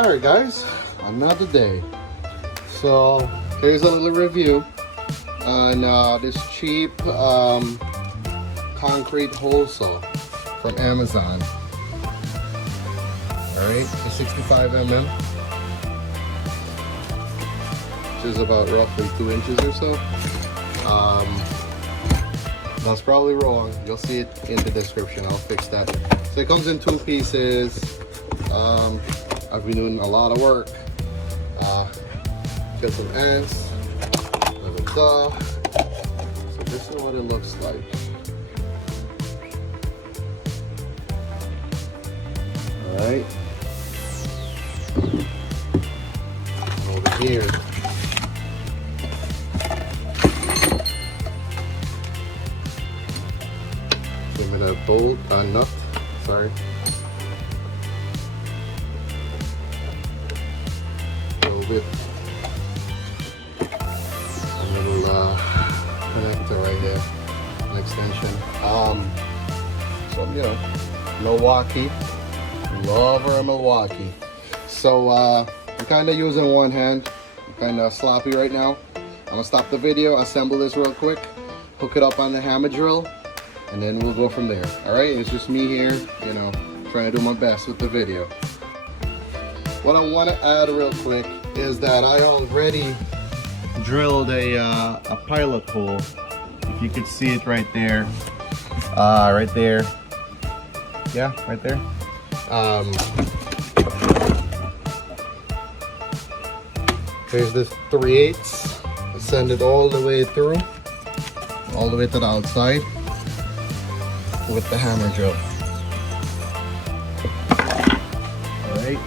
Alright guys, another day. So here's a little review on this cheap concrete hole saw from Amazon. Alright, the 65 mm, which is about roughly 2 inches or so. That's probably wrong. You'll see it in the description. I'll fix that. So it comes in 2 pieces. I've been doing a lot of work. Get some ants. So this is what it looks like. Alright. Over here. Give it a bolt, nut, sorry. A little bit. A little connector right here, an extension. So you know, Milwaukee, lover of Milwaukee. So I'm kind of using one hand. I'm kind of sloppy right now. I'm gonna stop the video, assemble this real quick, hook it up on the hammer drill, and then we'll go from there. All right, it's just me here, you know, trying to do my best with the video. What I want to add real quick is that I already drilled a pilot hole. If you could see it right there, right there. Yeah, right there. Here's this 3/8. Send it all the way through, all the way to the outside with the hammer drill. All right.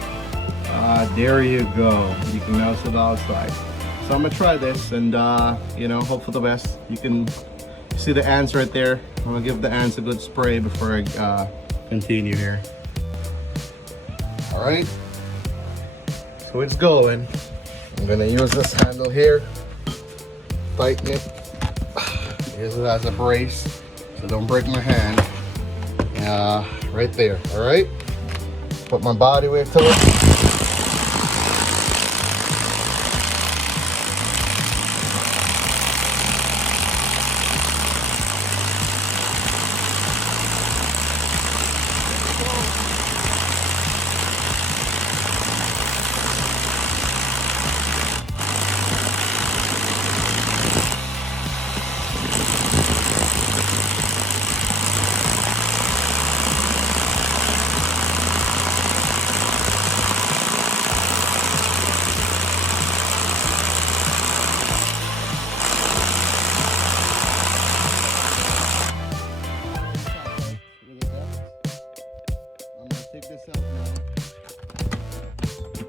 There you go. You can now see the outside. So I'm gonna try this and you know, hope for the best. You can see the ants right there. I'm gonna give the ants a good spray before I continue here. All right. So it's going. I'm gonna use this handle here. Tighten it. Use it as a brace so don't break my hand. Right there. All right. Put my body weight to it. Take this out now. See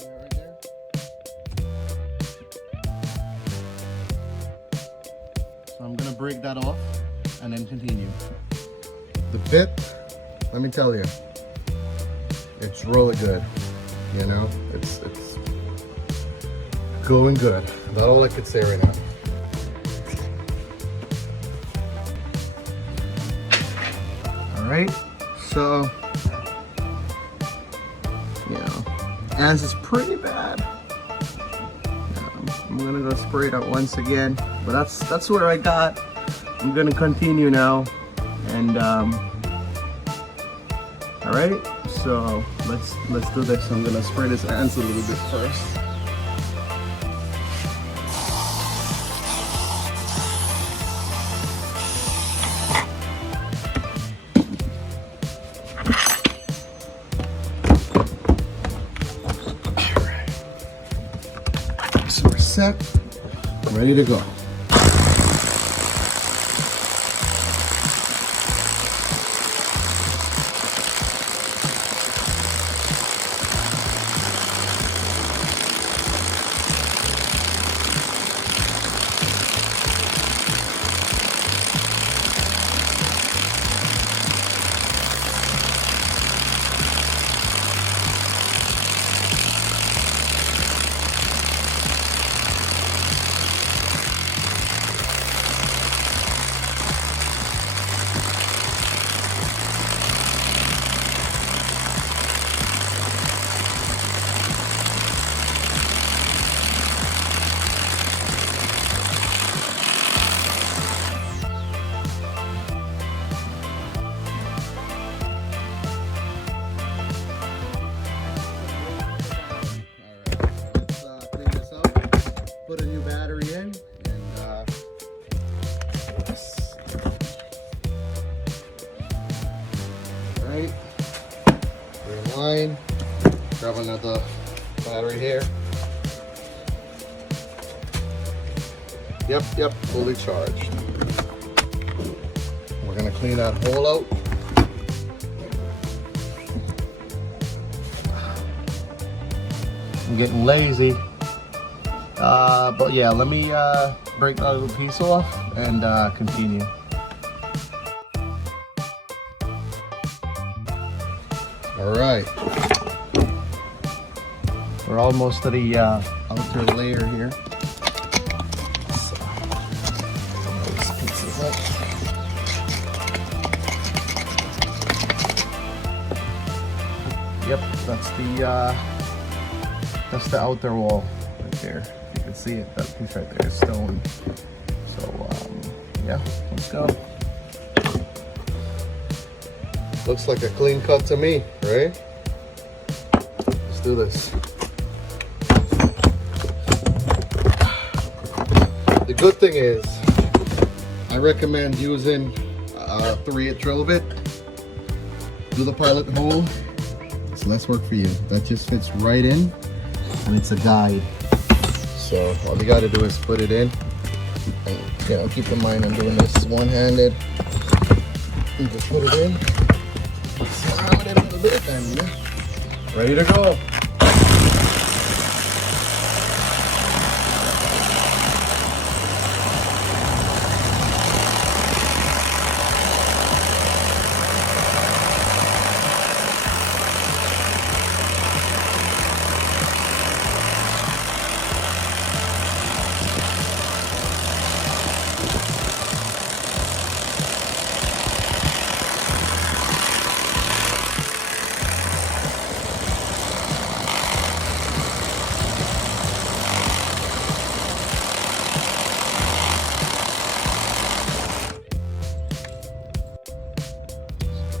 that right there? So I'm gonna break that off and then continue. The bit, let me tell you, it's really good. You know, it's going good. That's all I could say right now. All right, so. You know, ants is pretty bad. I'm gonna go spray it out once again, but that's what I got. I'm gonna continue now, and all right. So let's do this. I'm gonna spray this ants a little bit first. So we're set, ready to go. line. Grab another battery here. Yep, fully charged. We're gonna clean that hole out. I'm getting lazy. But yeah, let me break that little piece off and continue. All right. We're almost to the outer layer here. So, those pieces up. Yep, that's the outer wall right there. You can see it. That piece right there is stone. So yeah, let's go. Looks like a clean cut to me, right? Let's do this. The good thing is, I recommend using a 3/8 drill bit. Do the pilot hole. It's less work for you. That just fits right in, and it's a guide. So all you got to do is put it in. And, you know, keep in mind I'm doing this one-handed. You just put it in. Surround it a little bit, and ready to go.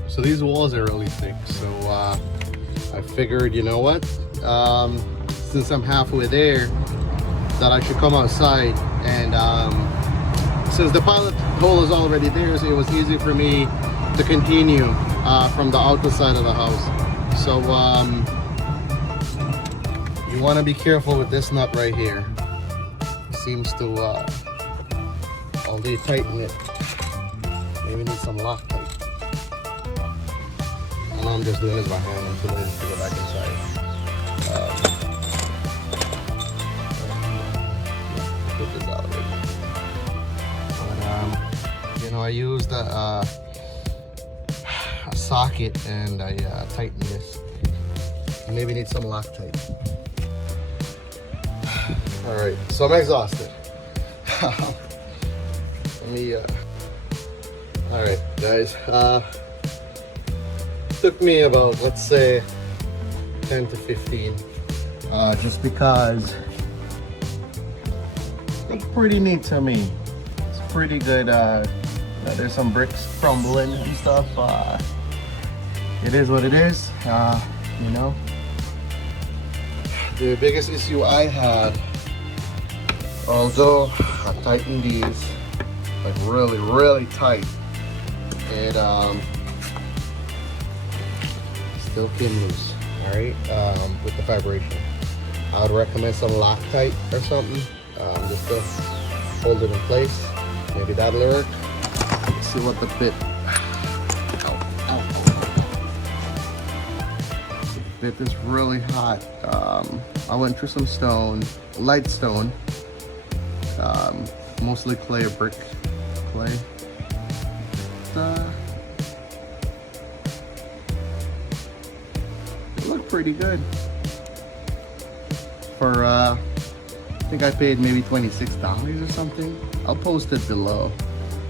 So these walls are really thick, so I figured, you know what, since I'm halfway there, that I should come outside, and since the pilot hole is already there, so it was easy for me to continue from the outer side of the house. So you want to be careful with this nut right here. It seems to all day tighten it. Maybe need some Loctite. I know I'm just doing this by hand until I go back inside. Put this out already. But you know, I used a socket and I tightened this. Maybe need some Loctite. All right, so I'm exhausted. Let me. All right, guys. Took me about, let's say, 10 to 15, just because it's pretty neat to me. It's pretty good. There's some bricks crumbling and stuff. It is what it is, you know. The biggest issue I had, although I tightened these like really tight, it still came loose, all right, with the vibration. I would recommend some Loctite or something, just to hold it in place. Maybe that'll work. Let's see what the bit, the bit is really hot. I went through some stone, light stone, mostly clay or brick clay. Pretty good for I think I paid maybe $26 or something. I'll post it below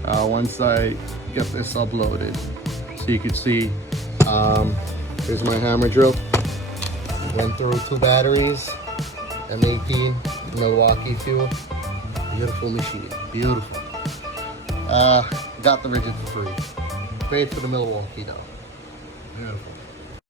once I get this uploaded, so you can see. Here's my hammer drill. Went through 2 batteries, M18 Milwaukee fuel. Beautiful machine, beautiful. Got the rigid for free. Paid for the Milwaukee though. Beautiful.